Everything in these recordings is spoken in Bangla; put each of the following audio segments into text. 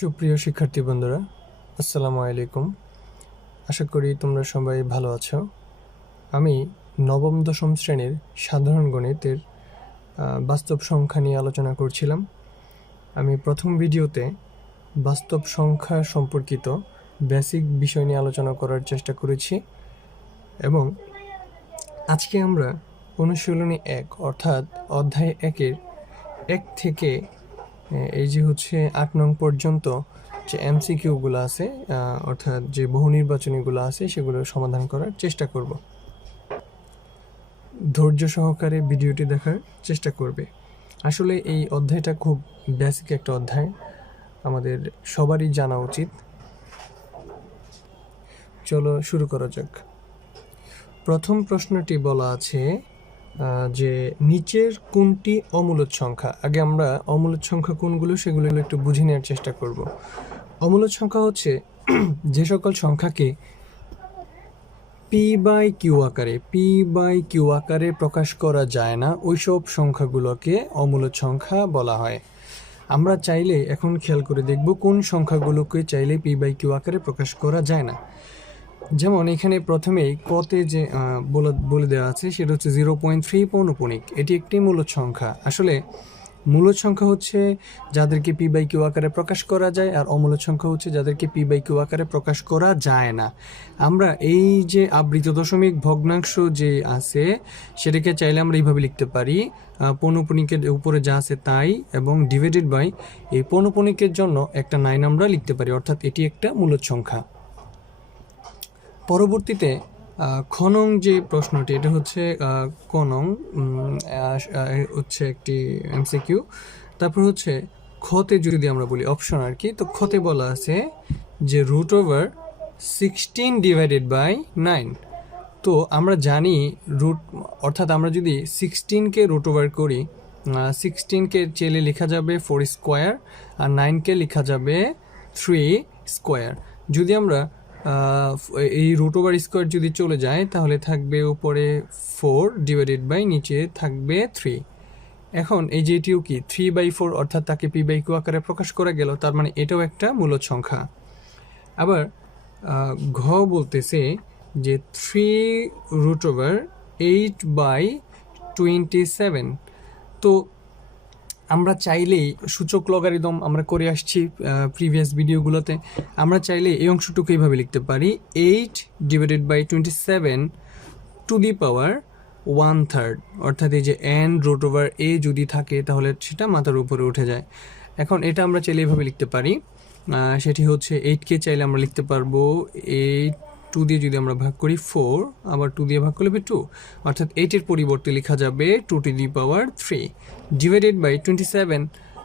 সুপ্রিয় শিক্ষার্থী বন্ধুরা, আসসালামু আলাইকুম। আশা করি তোমরা সবাই ভালো আছো। আমি নবম-দশম শ্রেণীর সাধারণ গণিতের বাস্তব সংখ্যা নিয়ে আলোচনা করছিলাম। আমি প্রথম ভিডিওতে বাস্তব সংখ্যা সম্পর্কিত বেসিক বিষয় নিয়ে আলোচনা করার চেষ্টা করেছি এবং আজকে আমরা অনুশীলনী 1 অর্থাৎ অধ্যায় 1-এর 1 থেকে এই যে 8 নং পর্যন্ত যে এমসিকিউগুলো আছে অর্থাৎ যে বহু নির্বাচনীগুলো আছে সেগুলো সমাধান করার চেষ্টা করব। ধৈর্য সহকারে ভিডিওটি দেখার চেষ্টা করবে। আসলে এই অধ্যায়টা খুব বেসিক একটা অধ্যায়, আমাদের সবারই জানা উচিত। চলো শুরু করা যাক। প্রথম প্রশ্নটি বলা আছে যে নিচের কোনটি অমূলদ সংখ্যা। আগে আমরা অমূলদ সংখ্যা কোনগুলো সেগুলো একটু বুঝে নেওয়ার চেষ্টা করব। অমূলদ সংখ্যা হচ্ছে যে সকল সংখ্যাকে p/q আকারে প্রকাশ করা যায় না, ওইসব সংখ্যাগুলোকে অমূলদ সংখ্যা বলা হয়। আমরা চাইলে এখন খেয়াল করে দেখব কোন সংখ্যাগুলোকে চাইলে p/q আকারে প্রকাশ করা যায় না। যেমন এখানে প্রথমেই কতে যে বলে দেওয়া আছে সেটা হচ্ছে 0.3 পৌনঃপুনিক। এটি একটি মূলদ সংখ্যা। আসলে মূলদ সংখ্যা হচ্ছে যাদেরকে p/q আকারে প্রকাশ করা যায়, আর অমূলদ সংখ্যা হচ্ছে যাদেরকে p/q আকারে প্রকাশ করা যায় না। আমরা এই যে আবৃত দশমিক ভগ্নাংশ যে আছে সেটাকে চাইলে আমরা এইভাবে লিখতে পারি, পৌনঃপুনিকের উপরে যা আছে তাই এবং ডিভাইডেড বাই এই পৌনঃপুনিকের জন্য একটা 9 আমরা লিখতে পারি, অর্থাৎ এটি একটা মূলদ সংখ্যা। পরবর্তীতে খনং যে প্রশ্নটি, এটা হচ্ছে খনং হচ্ছে একটি এমসিকিউ। তারপর হচ্ছে খতে যদি আমরা বলি অপশন আর কি, তো খতে বলা আছে যে √16 ডিভাইডেড বাই 9। তো আমরা জানি অর্থাৎ আমরা যদি 16কে √ করি, 16কে চেলে লেখা যাবে 4 স্কোয়ার আর 9কে লেখা যাবে 3 স্কোয়ার। যদি আমরা এই √স্কোয়ার যদি চলে যায় তাহলে থাকবে উপরে 4 ডিভাইডেড বাই নিচে থাকবে 3। এখন এই যে এটিও কি 3/4, অর্থাৎ তাকে p/q আকারে প্রকাশ করা গেল, তার মানে এটাও একটা মূলদ সংখ্যা। আবার ঘ বলতেছে যে 3√8/27। তো আমরা চাইলেই সূচক লগারিদম আমরা করে আসছি প্রিভিয়াস ভিডিওগুলোতে, আমরা চাইলে এই অংশটুকু এইভাবে লিখতে পারি 8 ডিভাইডেড বাই 27 টু দি পাওয়ার 1/3, অর্থাৎ এই যে n√a যদি থাকে তাহলে সেটা মাথার উপরে উঠে যায়। এখন এটা আমরা চাইলে এইভাবে লিখতে পারি, সেটি হচ্ছে 8কে চাইলে আমরা লিখতে পারবো 8 2 দিয়ে যদি আমরা ভাগ করি 4, আবার 2 দিয়ে ভাগ করলে 2, অর্থাৎ 8-এর পরিবর্তে লেখা যাবে 2 to the power 3 divided by 27।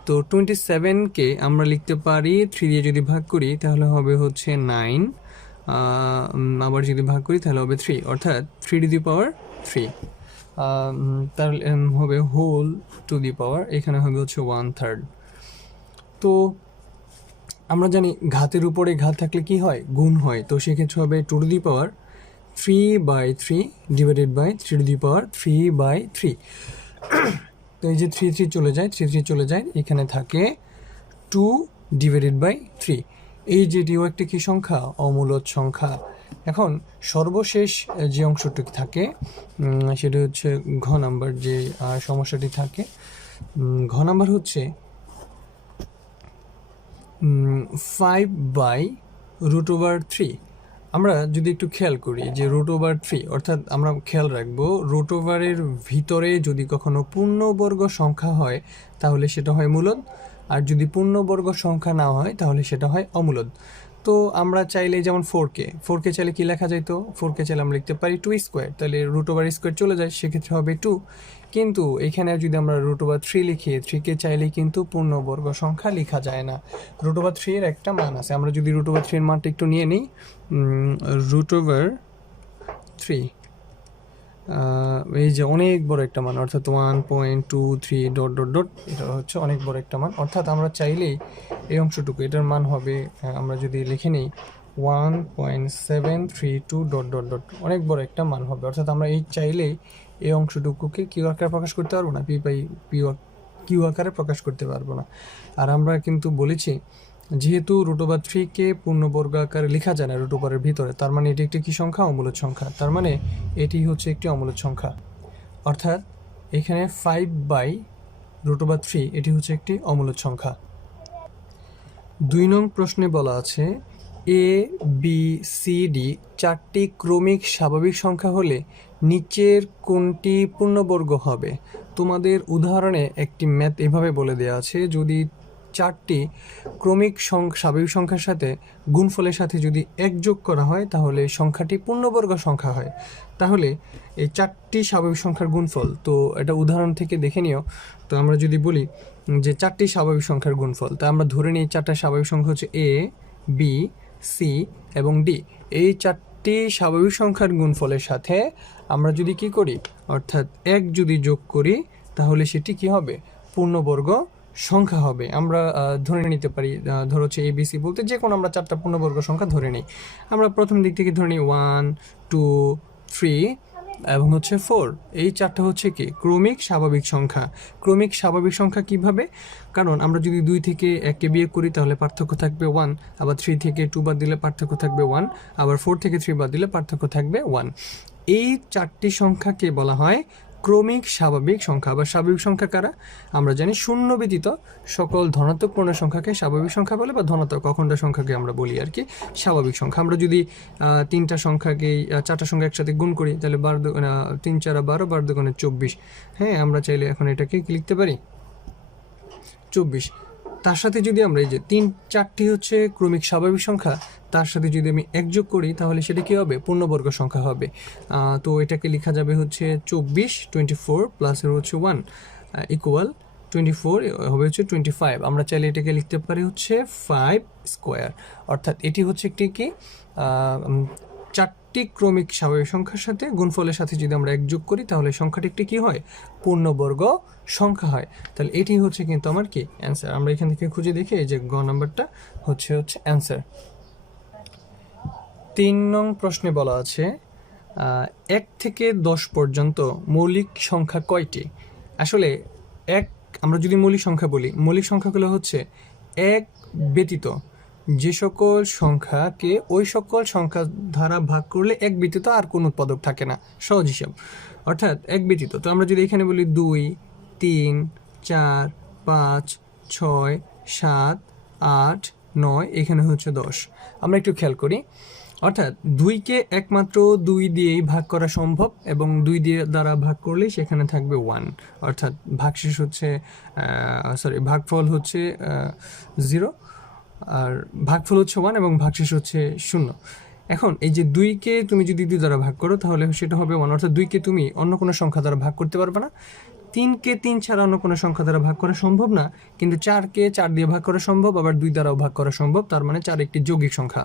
তো 27কে আমরা লিখতে পারি 3 দিয়ে যদি ভাগ করি তাহলে হবে হচ্ছে 9, আবার যদি ভাগ করি তাহলে হবে 3, অর্থাৎ 3 টু দি পাওয়ার 3। তাহলে হবে হোল টু দি পাওয়ার, এখানে হবে হচ্ছে 1/3। তো আমরা জানি ঘাতের উপরে ঘাত থাকলে কি হয়, গুণ হয়। তো সেক্ষেত্রে হবে 2 to the power 3/3 divided by 3 to the power 3/3। তো এই যে 3 চলে যায়, এখানে থাকে 2 ডিভাইডেড বাই 3। এই যেটিও একটা কি সংখ্যা, অমূলদ সংখ্যা। এখন সর্বশেষ যে অংশটুকু থাকে সেটা হচ্ছে ঘ নাম্বার যে সমস্যাটি থাকে। ঘ নাম্বার হচ্ছে 5/√3। আমরা যদি একটু খেয়াল করি যে √3, অর্থাৎ আমরা খেয়াল রাখবো √এর ভিতরে যদি কখনো পূর্ণবর্গ সংখ্যা হয় তাহলে সেটা হয় মূলদ, আর যদি পূর্ণবর্গ সংখ্যা না হয় তাহলে সেটা হয় অমূলদ। তো আমরা চাইলে যেমন 4কে চাইলে কি লেখা যায়, তো 4কে চাইলে আমরা লিখতে পারি 2 স্কোয়ার, তাহলে √স্কোয়ার চলে যায়, সেক্ষেত্রে হবে 2। কিন্তু এখানে যদি আমরা √3 লিখি, 3কে চাইলে কিন্তু পূর্ণবর্গ সংখ্যা লেখা যায় না। √3 এর একটা মান আছে, আমরা যদি √3 এর মানটা একটু নিয়ে নিই, √3 এই যে অনেক বড় একটা মান, অর্থাৎ 1.23 ... এটা হচ্ছে অনেক বড় একটা মান, অর্থাৎ আমরা চাইলেই এই অংশটুকু এটার মান হবে, আমরা যদি লিখে নিই 1.732 ... অনেক বড় একটা মান হবে, অর্থাৎ আমরা এই চাইলেই এই অংশটুকুকে কিউ আকারে প্রকাশ করতে পারবো না, p/q আকারে প্রকাশ করতে পারবো না। আর আমরা কিন্তু বলেছি যেহেতু √3 পূর্ণবর্গ আকারে লেখা যায় না √এর ভিতরে, তার মানে এটি একটি কি সংখ্যা? অমূলদ সংখ্যা। তার মানে এটি হচ্ছে একটি অমূলদ সংখ্যা, অর্থাৎ এখানে 5/√3 এটি হচ্ছে একটি অমূলদ সংখ্যা। 2 নং প্রশ্নে বলা আছে এ বি সি ডি 4টি ক্রমিক স্বাভাবিক সংখ্যা হলে নিচের কোনটি পূর্ণবর্গ হবে? তোমাদের উদাহরণে একটি ম্যাথ এভাবে বলে দেওয়া আছে, যদি 4টি ক্রমিক স্বাভাবিক সংখ্যার সাথে গুণফলের সাথে যদি 1 যোগ করা হয় তাহলে সংখ্যাটি পূর্ণবর্গ সংখ্যা হয়। তাহলে এই 4টি স্বাভাবিক সংখ্যার গুণফল, তো এটা উদাহরণ থেকে দেখে নিও। তো আমরা যদি বলি যে 4টি স্বাভাবিক সংখ্যার গুণফল, তা আমরা ধরে নিই 4টা স্বাভাবিক সংখ্যা হচ্ছে এ, বি, সি এবং ডি। এই 4টি স্বাভাবিক সংখ্যার গুণফলের সাথে আমরা যদি কি করি, অর্থাৎ 1 যদি যোগ করি তাহলে সেটি কি হবে? পূর্ণবর্গ সংখ্যা হবে। আমরা ধরে নিতে পারি, ধরো হচ্ছে এবিসি বলতে যে কোনো আমরা 4টা পূর্ণবর্গ সংখ্যা ধরে নিই। আমরা প্রথম দিক থেকে ধরে নিই 1, 2, 3 এবং হচ্ছে 4। এই 4টা হচ্ছে কি? ক্রমিক স্বাভাবিক সংখ্যা। ক্রমিক স্বাভাবিক সংখ্যা কিভাবে? কারণ আমরা যদি 2 থেকে 1কে বিয়োগ করি তাহলে পার্থক্য থাকবে 1, আবার 3 থেকে 2 বাদ দিলে পার্থক্য থাকবে 1, আবার 4 থেকে 3 বাদ দিলে পার্থক্য থাকবে 1। এই 4টি সংখ্যাকে বলা হয় ক্রমিক স্বাভাবিক সংখ্যা। আবার স্বাভাবিক সংখ্যা কারা? আমরা জানি শূন্য ব্যতীত সকল ধনাত্মক পূর্ণ সংখ্যাকে স্বাভাবিক সংখ্যা বলে, বা ধনাত্মক অখণ্ড সংখ্যাকে আমরা বলি আর কি স্বাভাবিক সংখ্যা। আমরা যদি 3টা সংখ্যাকে 4টা সংখ্যা একসাথে গুণ করি তাহলে 3 4 12, 12 2 24। হ্যাঁ, আমরা চাইলে এখন এটাকে কি লিখতে পারি? 24। তার সাথে যদি আমরা এই যে 4টি হচ্ছে ক্রমিক স্বাভাবিক সংখ্যা, তার সাথে যদি আমি 1 যোগ করি তাহলে সেটা কি হবে? পূর্ণবর্গ সংখ্যা হবে। তো এটাকে লেখা যাবে হচ্ছে 24, 24 প্লাস এর হচ্ছে 1 ইকুয়াল 24 হবে হচ্ছে 25। আমরা চাইলে এটাকে লিখতে পারি হচ্ছে 5 স্কোয়ার। অর্থাৎ এটি হচ্ছে একটি কি 4টি ক্রমিক স্বাভাবিক সংখ্যার সাথে গুণফলের সাথে যদি আমরা 1 যোগ করি তাহলে সংখ্যাটি একটি কি হয়? পূর্ণবর্গ সংখ্যা হয়। তাহলে এটি হচ্ছে কিন্তু আমার কি অ্যান্সার। আমরা এখান থেকে খুঁজে দেখি এই যে গ নাম্বারটা হচ্ছে অ্যান্সার। 3 নং প্রশ্নে বলা আছে 1 থেকে 10 পর্যন্ত মৌলিক সংখ্যা কয়টি? আসলে আমরা যদি মৌলিক সংখ্যা বলি, মৌলিক সংখ্যাগুলো হচ্ছে 1 ব্যতীত যে সকল সংখ্যাকে ওই সকল সংখ্যা দ্বারা ভাগ করলে 1 ব্যতীত আর কোনো উৎপাদক থাকে না, সহজ হিসাব। অর্থাৎ 1 ব্যতীত, তো আমরা যদি এখানে বলি 2, 3, 4, 5, 6, 7, 8, 9, এখানে হচ্ছে 10। আমরা একটু খেয়াল করি, অর্থাৎ 2কে একমাত্র 2 দিয়েই ভাগ করা সম্ভব এবং 2 দিয়ে দ্বারা ভাগ করলেই সেখানে থাকবে 1, অর্থাৎ ভাগশেষ হচ্ছে ভাগফল হচ্ছে 0 আর ভাগফল হচ্ছে 1 এবং ভাগশেষ হচ্ছে 0। এখন এই যে 2কে তুমি যদি 2 দ্বারা ভাগ করো তাহলে সেটা হবে 1, অর্থাৎ 2কে তুমি অন্য কোনো সংখ্যা দ্বারা ভাগ করতে পারবে না। 3কে 3 ছাড়া অন্য কোনো সংখ্যা দ্বারা ভাগ করা সম্ভব না, কিন্তু 4কে 4 দিয়ে ভাগ করা সম্ভব, আবার 2 দ্বারাও ভাগ করা সম্ভব। তার মানে 4 একটি যৌগিক সংখ্যা।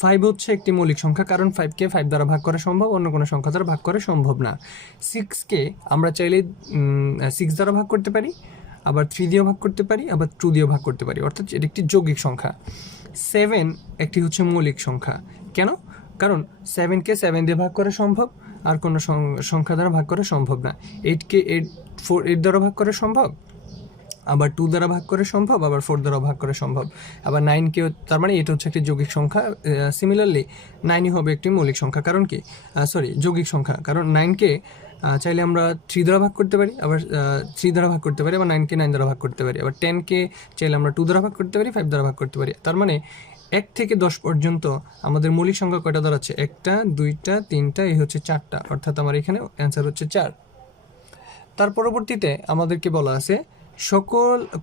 5 হচ্ছে একটি মৌলিক সংখ্যা, কারণ 5কে 5 দ্বারা ভাগ করা সম্ভব, অন্য কোনো সংখ্যা দ্বারা ভাগ করা সম্ভব না। 6কে আমরা চাইলে 6 দ্বারা ভাগ করতে পারি, আবার 3 দিয়েও ভাগ করতে পারি, আবার 2 দিয়েও ভাগ করতে পারি, অর্থাৎ এটি একটি যৌগিক সংখ্যা। 7 একটি হচ্ছে মৌলিক সংখ্যা। কেন? কারণ 7কে 7 দিয়ে ভাগ করা সম্ভব, আর কোনো সংখ্যা দ্বারা ভাগ করা সম্ভব না। 8কে 8 দ্বারা ভাগ করা সম্ভব, আবার 2 দ্বারা ভাগ করা সম্ভব, আবার 4 দ্বারা ভাগ করা সম্ভব, আবার 9কেও, তার মানে এটা হচ্ছে একটি যৌগিক সংখ্যা। সিমিলারলি 9ই হবে একটি মৌলিক সংখ্যা, কারণ কি যৌগিক সংখ্যা, কারণ 9কে চাইলে আমরা 3 দ্বারা ভাগ করতে পারি, আবার 3 দ্বারা ভাগ করতে পারি, আবার 9কে 9 দ্বারা ভাগ করতে পারি, আবার 10কে চাইলে আমরা 2 দ্বারা ভাগ করতে পারি, 5 দ্বারা ভাগ করতে পারি। তার মানে 1 থেকে 10 পর্যন্ত আমাদের মৌলিক সংখ্যা কয়টা দাঁড়াচ্ছে? 1টা, 2টা, 3টা, এই হচ্ছে 4টা, অর্থাৎ আমার এখানে অ্যান্সার হচ্ছে 4। তার পরবর্তীতে আমাদেরকে বলা আছে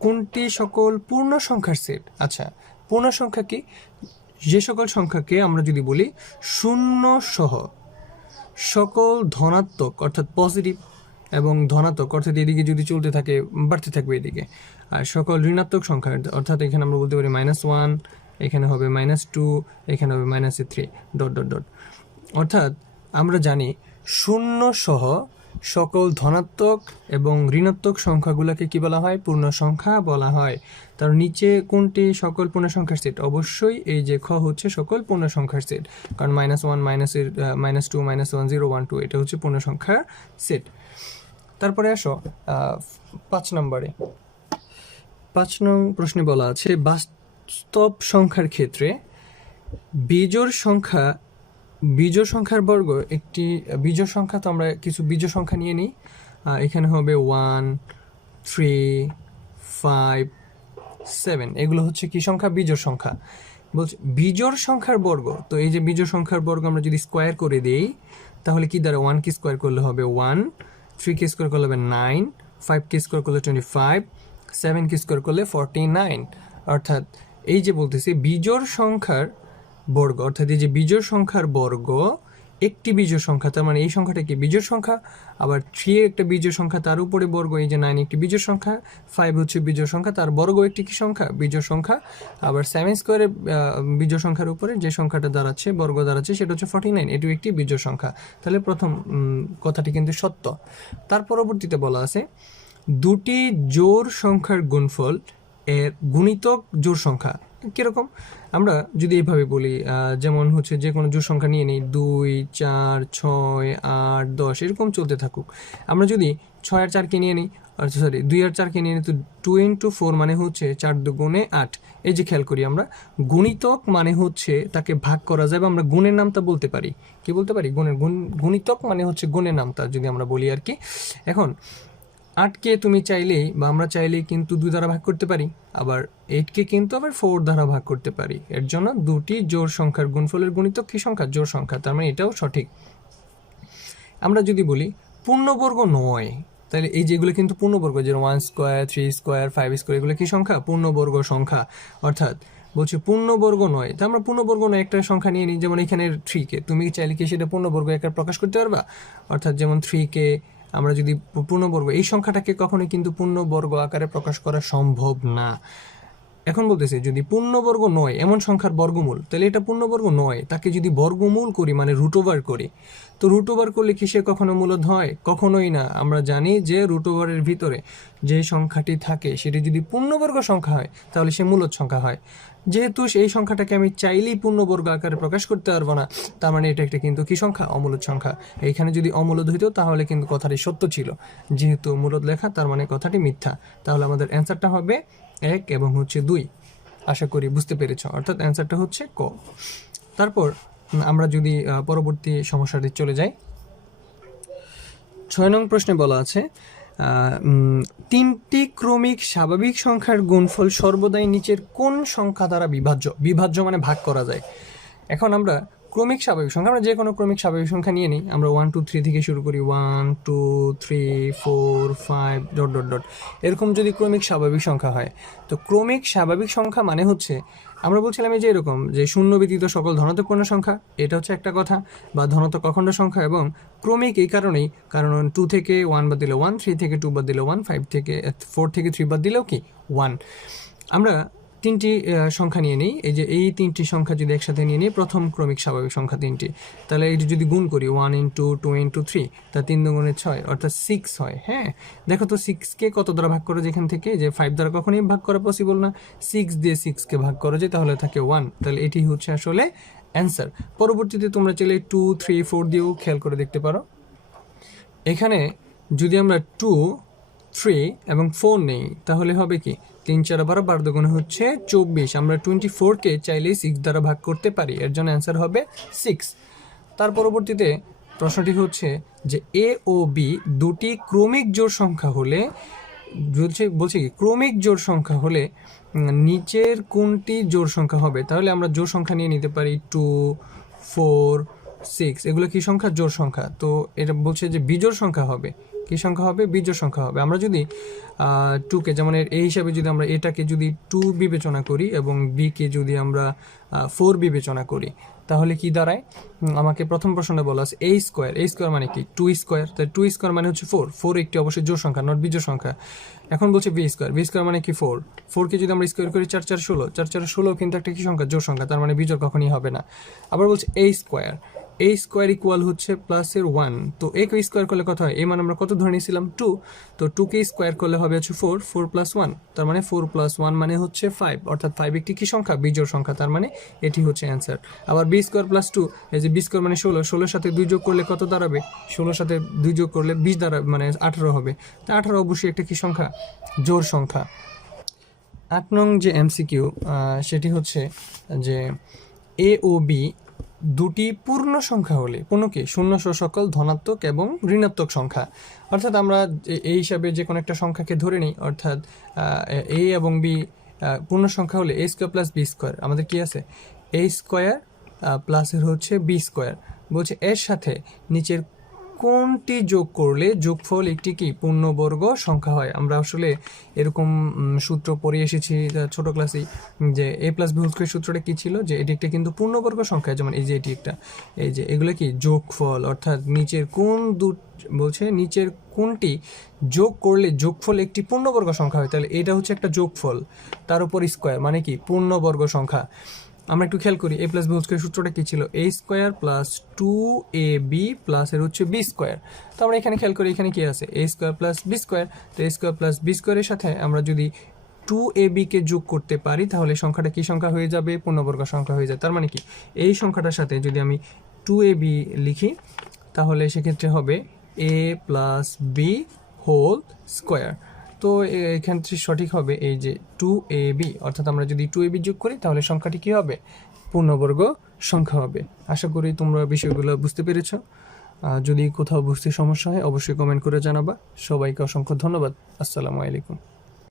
কোনটি সকল পূর্ণ সংখ্যার সেট। আচ্ছা, পূর্ণ সংখ্যা কি? যে সকল সংখ্যাকে আমরা যদি বলি 0 সহ সকল ধনাত্মক, অর্থাৎ পজিটিভ এবং ধনাত্মক, অর্থাৎ এদিকে যদি চলতে থাকে বাড়তে থাকবে এদিকে, আর সকল ঋণাত্মক সংখ্যা, অর্থাৎ এখানে আমরা বলতে পারি -1, এখানে হবে -2, এখানে হবে -3 ... অর্থাৎ আমরা জানি 0 সহ সকল ধনাত্মক এবং ঋণাত্মক সংখ্যাগুলোকে কি বলা হয়? পূর্ণ সংখ্যা বলা হয়। তার নিচে কোনটি সকল পূর্ণ সংখ্যার সেট? অবশ্যই এই যে খ হচ্ছে সকল পূর্ণ সংখ্যার সেট, কারণ -1, -2, -1, 0, 1, 2 এটা হচ্ছে পূর্ণ সংখ্যার সেট। তারপরে আসো 5 নম্বরে। 5 নং প্রশ্নে বলা আছে বাস্তব সংখ্যার ক্ষেত্রে বিজোড় সংখ্যার বর্গ একটি বিজোড় সংখ্যা। তো আমরা কিছু বিজোড় সংখ্যা নিয়ে নিই। এখানে হবে 1, 3, 5, 7, এগুলো হচ্ছে কি সংখ্যা? বিজোড় সংখ্যা। বলছে বিজোড় সংখ্যার বর্গ। তো এই যে বিজোড় সংখ্যার বর্গ আমরা যদি স্কোয়ার করে দিই তাহলে কি দ্বারা 1 কে স্কোয়ার করলে হবে 1, 3 কে স্কোয়ার করলে হবে 9, 5 কে স্কোয়ার করলে 25, 7 কে স্কোয়ার করলে 49। অর্থাৎ এই যে বলতেছি বিজোড় সংখ্যার বর্গ, অর্থাৎ এই যে বিজোড় সংখ্যার বর্গ একটি বিজোড় সংখ্যা, তার মানে এই সংখ্যাটা কি বিজোড় সংখ্যা, আবার 3 একটা বিজোড় সংখ্যা, তার উপরে বর্গ, এই যে 9 একটি বিজোড় সংখ্যা, 5 হচ্ছে বিজোড় সংখ্যা, তার বর্গ একটি কি সংখ্যা? বিজোড় সংখ্যা। আবার 7 স্কোয়ারের বিজোড় সংখ্যার উপরে যে সংখ্যাটা দাঁড়াচ্ছে, বর্গ দাঁড়াচ্ছে, সেটা হচ্ছে 49, এটিও একটি বিজোড় সংখ্যা। তাহলে প্রথম কথাটি কিন্তু সত্য। তার পরবর্তীতে বলা আছে দুটি জোড় সংখ্যার গুণফল এর গুণিতক জোড় সংখ্যা। কিরকম? আমরা যদি এইভাবে বলি, যেমন হচ্ছে যে কোনো জোড় সংখ্যা নিয়ে নিই, 2, 4, 6, 8, 10 এরকম চলতে থাকুক। আমরা যদি 6 আর 4কে নিয়ে নিই, সরি 2 আর 4কে নিয়ে নিই, তো 2 × 4 মানে হচ্ছে 4 দুগুণে 8। এই যে খেয়াল করি আমরা, গুণিতক মানে হচ্ছে তাকে ভাগ করা যায়, বা আমরা গুণের নামটা বলতে পারি। কি বলতে পারি? গুণিতক মানে হচ্ছে গুণের নামটা যদি আমরা বলি আর কি। এখন 8কে তুমি চাইলেই বা আমরা চাইলেই কিন্তু 2 দ্বারা ভাগ করতে পারি, আবার 8কে কিন্তু আবার 4 দ্বারা ভাগ করতে পারি। এর জন্য দুটি জোড় সংখ্যার গুণফলের গুণিতক কি সংখ্যা? জোড় সংখ্যা। তার মানে এটাও সঠিক। আমরা যদি বলি পূর্ণবর্গ নয়, তাহলে এই যেগুলো কিন্তু পূর্ণবর্গ, যেমন 1 স্কোয়ার, 3 স্কোয়ার, 5 স্কোয়ার, এগুলো কি সংখ্যা? পূর্ণবর্গ সংখ্যা। অর্থাৎ বলছি পূর্ণবর্গ নয়, তা আমরা পূর্ণবর্গ নয় একটা সংখ্যা নিয়ে নিই, যেমন এখানে 3কে তুমি চাইলে কি সেটা পূর্ণবর্গ আকারে প্রকাশ করতে পারবা? অর্থাৎ যেমন 3কে আমরা যদি পূর্ণবর্গ, এই সংখ্যাটাকে কখনোই কিন্তু পূর্ণবর্গ আকারে প্রকাশ করা সম্ভব না। এখন বলতেছে যদি পূর্ণবর্গ নয় এমন সংখ্যার বর্গমূল, তাহলে এটা পূর্ণবর্গ নয়, তাকে যদি বর্গমূল করি মানে রুট ওভার করি, তো রুট ওভার করলে কি সে কখনো মূলদ হয়? কখনোই না। আমরা জানি যে রুট ওভারের ভিতরে যে সংখ্যাটি থাকে সেটি যদি পূর্ণবর্গ সংখ্যা হয় তাহলে সে মূলদ সংখ্যা হয়। যেহেতু এই সংখ্যাটাকে আমি চাইলেই পূর্ণবর্গ আকারে প্রকাশ করতে পারবো না, তার মানে এটা একটা কিন্তু কি সংখ্যা? অমূলদ সংখ্যা। এইখানে যদি অমূলদ হইতো তাহলে কিন্তু কথাটি সত্য ছিল, যেহেতু মূলদ লেখা তার মানে কথাটি মিথ্যা। তাহলে আমাদের অ্যান্সারটা হবে 1 এবং হচ্ছে 2। আশা করি বুঝতে পেরেছ, অর্থাৎ অ্যান্সারটা হচ্ছে ক। তারপর আমরা যদি পরবর্তী সমস্যাটি চলে যাই, 6 নং প্রশ্নে বলা আছে 3টি ক্রমিক স্বাভাবিক সংখ্যার গুণফল সর্বদাই নিচের কোন সংখ্যা দ্বারা বিভাজ্য? বিভাজ্য মানে ভাগ করা যায়। এখন আমরা ক্রমিক স্বাভাবিক সংখ্যা, আমরা যে কোনো ক্রমিক স্বাভাবিক সংখ্যা নিয়ে নিই। আমরা 1, 2, 3 থেকে শুরু করি, 1, 2, 3, 4, 5 ... এরকম যদি ক্রমিক স্বাভাবিক সংখ্যা হয়, তো ক্রমিক স্বাভাবিক সংখ্যা মানে হচ্ছে আমরা বলছিলাম যে এরকম যে শূন্য ব্যতীত সকল ধনাত্মক পূর্ণ সংখ্যা, এটা হচ্ছে একটা কথা, বা ধনাত্মক অখণ্ড সংখ্যা। এবং ক্রমিক এই কারণেই, কারণ 2 থেকে 1 বাদ দিলে 1, 3 থেকে 2 বাদ দিলে 1, 4 থেকে 3 বাদ দিলেও কি 1। আমরা 3টি সংখ্যা নিয়ে নিই। এই যে এই 3টি সংখ্যা যদি একসাথে নিয়ে নিই, প্রথম ক্রমিক স্বাভাবিক সংখ্যা 3টি, তাহলে এই যদি গুণ করি 1 × 2 × 3, তা 3 দুগুণে 6, অর্থাৎ 6 হয়। হ্যাঁ, দেখো তো 6কে কত দ্বারা ভাগ করা যায়? এখান থেকে যে 5 দ্বারা কখনোই ভাগ করা পসিবল না, 6 দিয়ে 6কে ভাগ করা যায়, তাহলে থাকে 1। তাহলে এটি হচ্ছে আসলে অ্যান্সার। পরবর্তীতে তোমরা চাইলে 2, 3, 4 দিয়েও খেয়াল করে দেখতে পারো। এখানে যদি আমরা 2, 3 এবং 4 নেই তাহলে হবে কি 3, 4, 12, 12 দুগুণে হচ্ছে 24। আমরা 24কে চাইলেই 6 দ্বারা ভাগ করতে পারি, এর জন্য অ্যান্সার হবে 6। তার পরবর্তীতে প্রশ্নটি হচ্ছে যে এ ও বি দুটি ক্রমিক জোড় সংখ্যা হলে, বলছে কি ক্রমিক জোড় সংখ্যা হলে নিচের কোনটি জোড় সংখ্যা হবে? তাহলে আমরা জোড় সংখ্যা নিয়ে নিতে পারি 2, 4, 6, এগুলো কি সংখ্যা? জোড় সংখ্যা। তো এটা বলছে যে বিজোড় সংখ্যা হবে। কি সংখ্যা হবে? বিজোড় সংখ্যা হবে। আমরা যদি 2কে, যেমন এই হিসাবে যদি আমরা এটাকে যদি 2 বিবেচনা করি এবং বিকে যদি আমরা 4 বিবেচনা করি, তাহলে কি দাঁড়ায়? আমাকে প্রথম প্রশ্নটা বলা আছে a স্কোয়ার। a স্কোয়ার মানে কি? 2 স্কোয়ার। তাই 2 স্কোয়ার মানে হচ্ছে 4। 4 একটি অবশ্যই জোড় সংখ্যা, নট বিজোড় সংখ্যা। এখন বলছে b স্কোয়ার। b স্কোয়ার মানে কি? 4। 4কে যদি আমরা স্কোয়ার করি 4, 4, 16। 4, 4, 16 কিন্তু একটা কি সংখ্যা? জোড় সংখ্যা, তার মানে বিজোড় কখনই হবে না। আবার বলছে a square. a square equal হচ্ছে প্লাসের 1। তো a কে স্কোয়ার করলে কত হয়? a মানে আমরা কত ধরে নিয়েছিলাম? 2। তো 2কে স্কোয়ার করলে হবে হচ্ছে 4। 4 + 1, তার মানে 4 + 1 মানে হচ্ছে 5। অর্থাৎ 5 একটি কি সংখ্যা? বিজোড় সংখ্যা, তার মানে এটি হচ্ছে অ্যান্সার। আবার b স্কোয়ার + 2, এই যে b স্কোয়ার মানে 16। 16 সাথে 2 যোগ করলে কত দাঁড়াবে? 16 সাথে 2 যোগ করলে 20 দ্বারা মানে 18 হবে। তো 18 অবশ্যই একটা কি সংখ্যা? জোড় সংখ্যা। 8 নং যে এমসিকিউ সেটি হচ্ছে যে এ ও বি দুটি পূর্ণ সংখ্যা হলে পূর্ণ কি শূন্য সহ সকল ধনাত্মক এবং ঋণাত্মক সংখ্যা, অর্থাৎ আমরা এই হিসাবে যে কোনো একটা সংখ্যাকে ধরে নিই, অর্থাৎ এ এবং বি পূর্ণ সংখ্যা হলে এ স্কোয়ার প্লাস বি স্কোয়ার, আমাদের কি আছে এ স্কোয়ার প্লাসের হচ্ছে বি স্কোয়ার, বলছে এর সাথে নিচের কোনটি যোগ করলে যোগফল একটি কি পূর্ণবর্গ সংখ্যা হয়। আমরা আসলে এরকম সূত্র পড়ে এসেছি ছোট ক্লাসেই, যে এ প্লাস বি হোল স্কয়ার সূত্রটা কি ছিল, যে এটি একটা কিন্তু পূর্ণবর্গ সংখ্যা, যেমন এই যে এটি একটা, এই যে এগুলো কি যোগফল, অর্থাৎ নিচের কোন বলছে নিচের কোনটি যোগ করলে যোগফল একটি পূর্ণবর্গ সংখ্যা হয়, তাহলে এটা হচ্ছে একটা যোগফল, তার উপর স্কোয়ার মানে কি পূর্ণবর্গ সংখ্যা। আমরা একটু খেয়াল করি, এ প্লাস বি হোল স্কয়ার সূত্রটা কি ছিল, এ স্কোয়ার প্লাস 2ab প্লাস এর হচ্ছে বি স্কোয়ার। তো আমরা এখানে খেয়াল করি, এখানে কি আছে এ স্কোয়ার প্লাস বি স্কোয়ার, তো এ স্কোয়ার প্লাস বি স্কোয়ারের সাথে আমরা যদি 2ab কে যোগ করতে পারি তাহলে সংখ্যাটা কি সংখ্যা হয়ে যাবে, পূর্ণবর্গ সংখ্যা হয়ে যায়। তার মানে কি এই সংখ্যাটার সাথে যদি আমি 2ab লিখি তাহলে সেক্ষেত্রে হবে এ প্লাস বি হোল স্কোয়ার। তো এখান থেকে সঠিক হবে এই যে 2ab, অর্থাৎ আমরা যদি 2ab যোগ করি তাহলে সংখ্যাটি কী হবে, পূর্ণবর্গ সংখ্যা হবে। আশা করি তোমরা বিষয়গুলো বুঝতে পেরেছ। যদি কোথাও বুঝতে সমস্যা হয় অবশ্যই কমেন্ট করে জানাবা। সবাইকে অসংখ্য ধন্যবাদ। আসসালামু আলাইকুম।